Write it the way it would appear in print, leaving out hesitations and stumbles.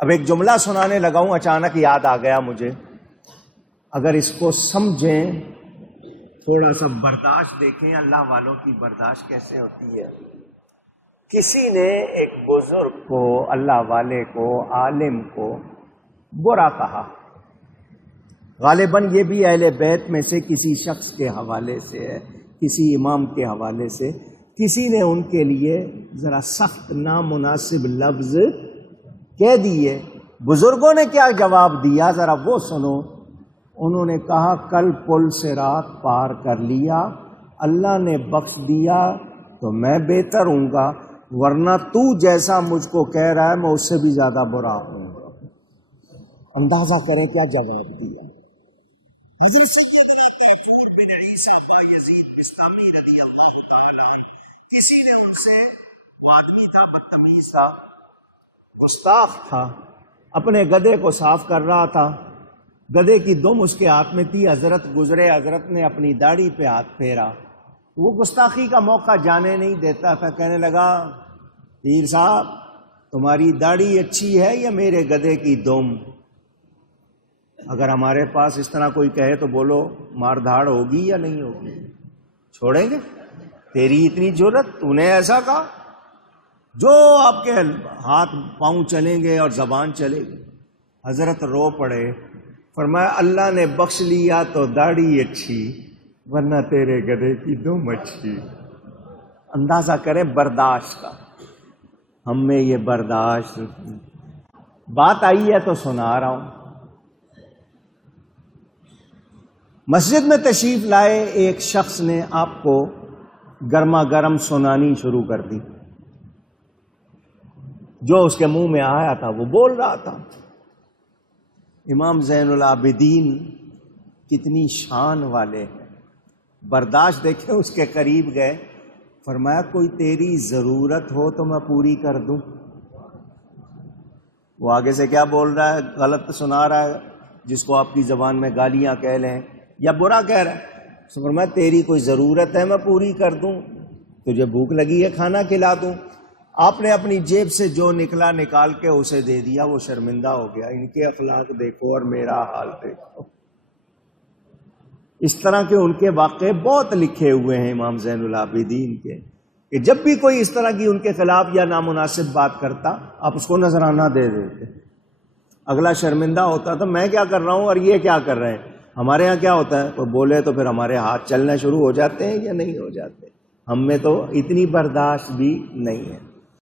اب ایک جملہ سنانے لگا ہوں، اچانک یاد آ گیا مجھے، اگر اس کو سمجھیں، تھوڑا سا برداشت دیکھیں اللہ والوں کی برداشت کیسے ہوتی ہے۔ کسی نے ایک بزرگ کو، اللہ والے کو، عالم کو برا کہا، غالباً یہ بھی اہل بیت میں سے کسی شخص کے حوالے سے ہے، کسی امام کے حوالے سے، کسی نے ان کے لیے ذرا سخت نامناسب لفظ کہہ دیے۔ بزرگوں نے کیا جواب دیا ذرا وہ سنو۔ انہوں نے کہا کل پل سے رات پار کر لیا، اللہ نے بخش دیا تو میں بہتر ہوں گا، ورنہ تو جیسا مجھ کو کہہ رہا ہے میں اس سے بھی زیادہ برا ہوں گا۔ اندازہ کریں کیا جواب دیا۔ حضرت سیدنا طیفور بن عیسیٰ با یزید بستامی رضی اللہ تعالی عنہ، کسی نے ان سے، وہ آدمی تھا بدتمیز تھا، گستاخ تھا، اپنے گدھے کو صاف کر رہا تھا، گدھے کی دم اس کے ہاتھ میں تھی، حضرت گزرے، حضرت نے اپنی داڑھی پہ ہاتھ پھیرا، وہ گستاخی کا موقع جانے نہیں دیتا تھا، کہنے لگا پیر صاحب تمہاری داڑھی اچھی ہے یا میرے گدھے کی دم؟ اگر ہمارے پاس اس طرح کوئی کہے تو بولو مار دھاڑ ہوگی یا نہیں ہوگی؟ چھوڑیں گے؟ تیری اتنی جرت، تو نے ایسا کہا؟ جو آپ کے ہاتھ پاؤں چلیں گے اور زبان چلے گی۔ حضرت رو پڑے، فرمایا اللہ نے بخش لیا تو داڑھی اچھی، ورنہ تیرے گدھے کی دم اچھی۔ اندازہ کریں برداشت کا، ہم میں یہ برداشت، بات آئی ہے تو سنا رہا ہوں۔ مسجد میں تشریف لائے ایک شخص نے آپ کو گرما گرم سنانی شروع کر دی، جو اس کے منہ میں آیا تھا وہ بول رہا تھا۔ امام زین العابدین کتنی شان والے ہیں، برداشت دیکھیں، اس کے قریب گئے، فرمایا کوئی تیری ضرورت ہو تو میں پوری کر دوں۔ وہ آگے سے کیا بول رہا ہے، غلط سنا رہا ہے، جس کو آپ کی زبان میں گالیاں کہہ لیں یا برا کہہ رہا ہے، تو فرمایا تیری کوئی ضرورت ہے میں پوری کر دوں، تجھے بھوک لگی ہے کھانا کھلا دوں۔ آپ نے اپنی جیب سے جو نکلا نکال کے اسے دے دیا، وہ شرمندہ ہو گیا۔ ان کے اخلاق دیکھو اور میرا حال دیکھو۔ اس طرح کے ان کے واقعے بہت لکھے ہوئے ہیں امام زین العابدین کے، کہ جب بھی کوئی اس طرح کی ان کے خلاف یا نامناسب بات کرتا، آپ اس کو نذرانہ دے دیتے، اگلا شرمندہ ہوتا تھا میں کیا کر رہا ہوں اور یہ کیا کر رہے ہیں۔ ہمارے ہاں کیا ہوتا ہے، کوئی بولے تو پھر ہمارے ہاتھ چلنے شروع ہو جاتے ہیں یا نہیں ہو جاتے۔ ہم میں تو اتنی برداشت بھی نہیں ہے۔